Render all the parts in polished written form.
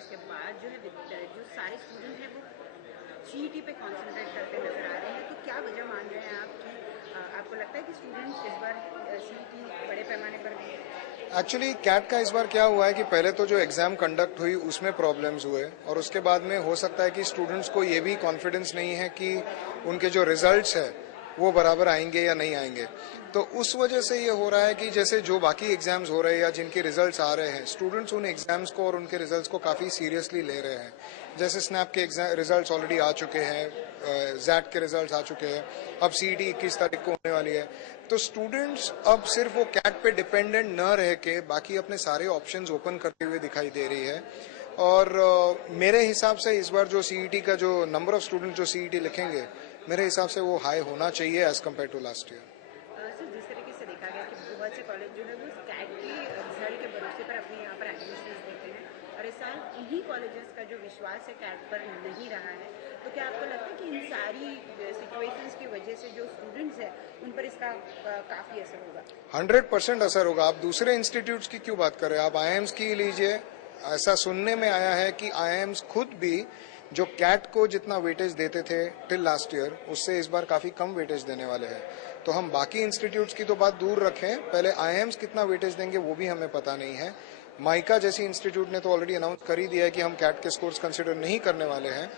जिसके बाद जो है जो सारे स्टूडेंट हैं वो सीईटी पे कंसंट्रेट करते नजर आ रहे हैं, तो क्या वजह मान रहे हैं आप कि आपको लगता है कि स्टूडेंट्स इस बार सीईटी बड़े पैमाने पर एक्चुअली कैट का इस बार क्या हुआ है कि पहले तो जो एग्जाम कंडक्ट हुई उसमें प्रॉब्लम्स हुए और उसके बाद में हो सकता है कि स्टूडेंट्स को ये भी कॉन्फिडेंस नहीं है कि उनके जो रिजल्ट्स है वो बराबर आएंगे या नहीं आएंगे। तो उस वजह से ये हो रहा है कि जैसे जो बाकी एग्जाम्स हो रहे हैं या जिनके रिजल्ट्स आ रहे हैं, स्टूडेंट्स उन एग्जाम्स को और उनके रिजल्ट्स को काफ़ी सीरियसली ले रहे हैं। जैसे स्नैप के रिजल्ट्स ऑलरेडी आ चुके हैं, जैट के रिजल्ट्स आ चुके हैं, अब सीईटी 21 तारीख को होने वाली है। तो स्टूडेंट्स अब सिर्फ वो कैट पे डिपेंडेंट न रह के बाकी अपने सारे ऑप्शंस ओपन करते हुए दिखाई दे रही है। और मेरे हिसाब से इस बार जो सीईटी का जो नंबर ऑफ स्टूडेंट जो सीईटी लिखेंगे, मेरे हिसाब से वो हाई होना चाहिए as compare to last year. Sir, जिस तरीके से देखा गया कि बहुत से कॉलेज जो है वो कैट के रिजल्ट के भरोसे पर अपने यहाँ पर एडमिशन देते हैं और इस साल उन्हीं कॉलेजेस का जो विश्वास है कैट पर नहीं रहा है, तो क्या आपको लगता है कि इन सारी सिचुएशंस की वजह से जो स्टूडेंट्स हैं उन पर इसका काफ़ी असर होगा? 100% असर होगा। आप दूसरे इंस्टीट्यूट्स की क्यों बात कर रहे हैं? आप आईआईएम्स की लीजिए। ऐसा सुनने में आया है कि आईआईएम्स खुद भी जो कैट को जितना वेटेज देते थे टिल लास्ट ईयर, उससे इस बार काफी कम वेटेज देने वाले हैं। तो हम बाकी इंस्टीट्यूट्स की तो बात दूर रखें, पहले आईआईएम्स कितना वेटेज देंगे वो भी हमें पता नहीं है। माइका जैसी इंस्टीट्यूट ने तो ऑलरेडी अनाउंस कर ही दिया है कि हम कैट के स्कोर्स कंसिडर नहीं करने वाले हैं।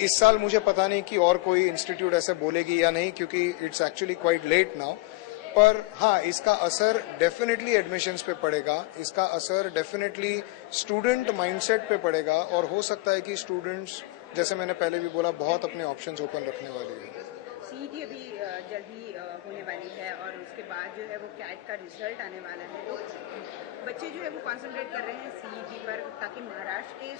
इस साल मुझे पता नहीं कि और कोई इंस्टीट्यूट ऐसे बोलेगी या नहीं, क्योंकि it's actually quite late now. पर हाँ, इसका असर डेफिनेटली एडमिशन्स पे पड़ेगा, इसका असर डेफिनेटली स्टूडेंट माइंडसेट पे पड़ेगा और हो सकता है कि स्टूडेंट्स, जैसे मैंने पहले भी बोला, बहुत अपने ऑप्शंस ओपन रखने वाली है। सीईटी अभी जल्दी होने वाली है और उसके बाद जो है वो कैट का रिजल्ट आने वाला है, तो बच्चे जो है वो कंसंट्रेट कर रहे हैं सीईटी पर ताकि महाराष्ट्र के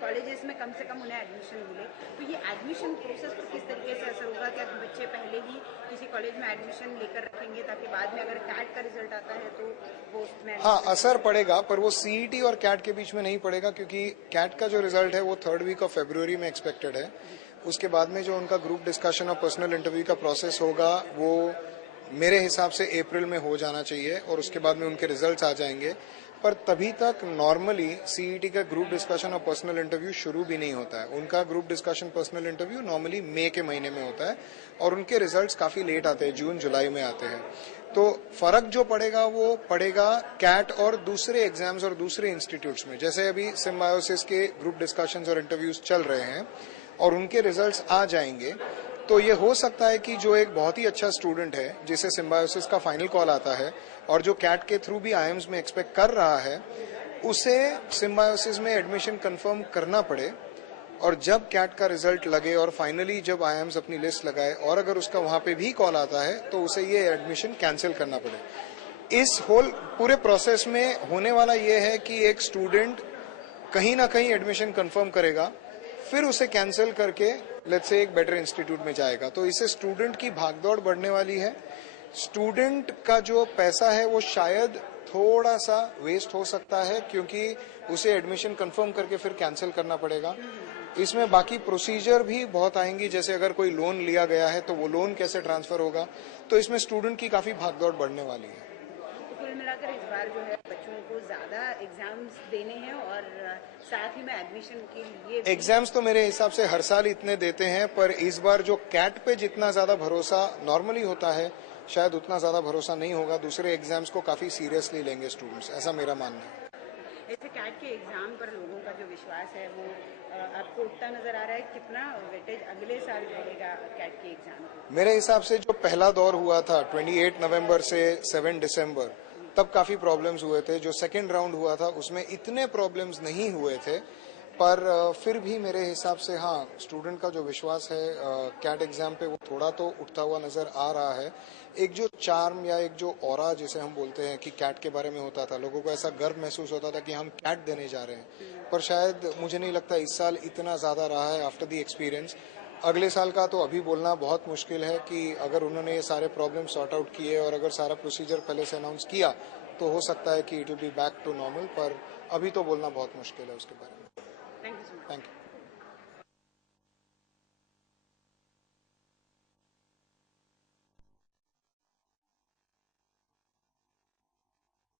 कॉलेजेस में कम से कम उन्हें एडमिशन मिले। तो ये एडमिशन प्रोसेस पर किस तरीके से असर होगा? क्या बच्चे पहले ही किसी कॉलेज में एडमिशन लेकर रखेंगे ताकि बाद में अगर कैट का रिजल्ट आता है तो वो उसमें? हाँ, असर पड़ेगा, पर वो सीईटी और कैट के बीच में नहीं पड़ेगा, क्योंकि कैट का जो रिजल्ट है वो 3rd वीक ऑफ फरवरी में एक्सपेक्टेड है। उसके बाद में जो उनका ग्रुप डिस्कशन और पर्सनल इंटरव्यू का प्रोसेस होगा वो मेरे हिसाब से अप्रैल में हो जाना चाहिए और उसके बाद में उनके रिजल्ट्स आ जाएंगे। पर तभी तक नॉर्मली सीईटी का ग्रुप डिस्कशन और पर्सनल इंटरव्यू शुरू भी नहीं होता है। उनका group discussion personal interview normally मई के महीने में होता है और उनके रिजल्ट्स काफी लेट आते हैं, जून जुलाई में आते हैं। तो फर्क जो पड़ेगा वो पड़ेगा कैट और दूसरे एग्जाम्स और दूसरे इंस्टीट्यूट्स में। जैसे अभी सिम्बायोसिस के ग्रुप डिस्कशंस और इंटरव्यूज चल रहे हैं और उनके रिजल्ट्स आ जाएंगे, तो ये हो सकता है कि जो एक बहुत ही अच्छा स्टूडेंट है जिसे सिम्बायोसिस का फाइनल कॉल आता है और जो कैट के थ्रू भी आईएम्स में एक्सपेक्ट कर रहा है, उसे सिम्बायोसिस में एडमिशन कंफर्म करना पड़े और जब कैट का रिजल्ट लगे और फाइनली जब आईएम्स अपनी लिस्ट लगाए और अगर उसका वहां पे भी कॉल आता है तो उसे ये एडमिशन कैंसिल करना पड़े। इस होल पूरे प्रोसेस में होने वाला ये है कि एक स्टूडेंट कहीं ना कहीं एडमिशन कंफर्म करेगा, फिर उसे कैंसिल करके लेट्स से एक बेटर इंस्टीट्यूट में जाएगा। तो इससे स्टूडेंट की भागदौड़ बढ़ने वाली है। स्टूडेंट का जो पैसा है वो शायद थोड़ा सा वेस्ट हो सकता है, क्योंकि उसे एडमिशन कंफर्म करके फिर कैंसिल करना पड़ेगा। इसमें बाकी प्रोसीजर भी बहुत आएंगी, जैसे अगर कोई लोन लिया गया है तो वो लोन कैसे ट्रांसफर होगा, तो इसमें स्टूडेंट की काफी भागदौड़ बढ़ने वाली है। तो कुल मिलाकर इस बार जो है बच्चों को ज्यादा एग्जाम्स देने हैं और साथ ही में एडमिशन के लिए एग्जाम्स तो मेरे हिसाब से हर साल इतने देते हैं, पर इस बार जो कैट पे जितना ज्यादा भरोसा नॉर्मली होता है शायद उतना ज्यादा भरोसा नहीं होगा। दूसरे एग्जाम्स को काफी सीरियसली लेंगे स्टूडेंट्स, ऐसा मेरा मानना है। ऐसे कैट के एग्जाम पर लोगों का जो विश्वास है वो आपको उठता नजर आ रहा है? कितना वेटेज अगले साल रहेगा कैट के एग्जाम को? मेरे हिसाब से जो पहला दौर हुआ था 28 नवंबर से 7 दिसंबर, तब काफी प्रॉब्लम्स हुए थे। जो सेकेंड राउंड हुआ था उसमें इतने प्रॉब्लम्स नहीं हुए थे, पर फिर भी मेरे हिसाब से हाँ, स्टूडेंट का जो विश्वास है कैट एग्जाम पे वो थोड़ा तो उठता हुआ नजर आ रहा है। एक जो चार्म या एक जो ऑरा जिसे हम बोलते हैं कि कैट के बारे में होता था, लोगों को ऐसा गर्व महसूस होता था कि हम कैट देने जा रहे हैं, पर शायद मुझे नहीं लगता इस साल इतना ज्यादा रहा है आफ्टर द एक्सपीरियंस। अगले साल का तो अभी बोलना बहुत मुश्किल है कि अगर उन्होंने ये सारे प्रॉब्लम सॉर्ट आउट किए और अगर सारा प्रोसीजर पहले से अनाउंस किया तो हो सकता है कि it will be back to normal, पर अभी तो बोलना बहुत मुश्किल है उसके बारे में। Thank you so much. Thank you.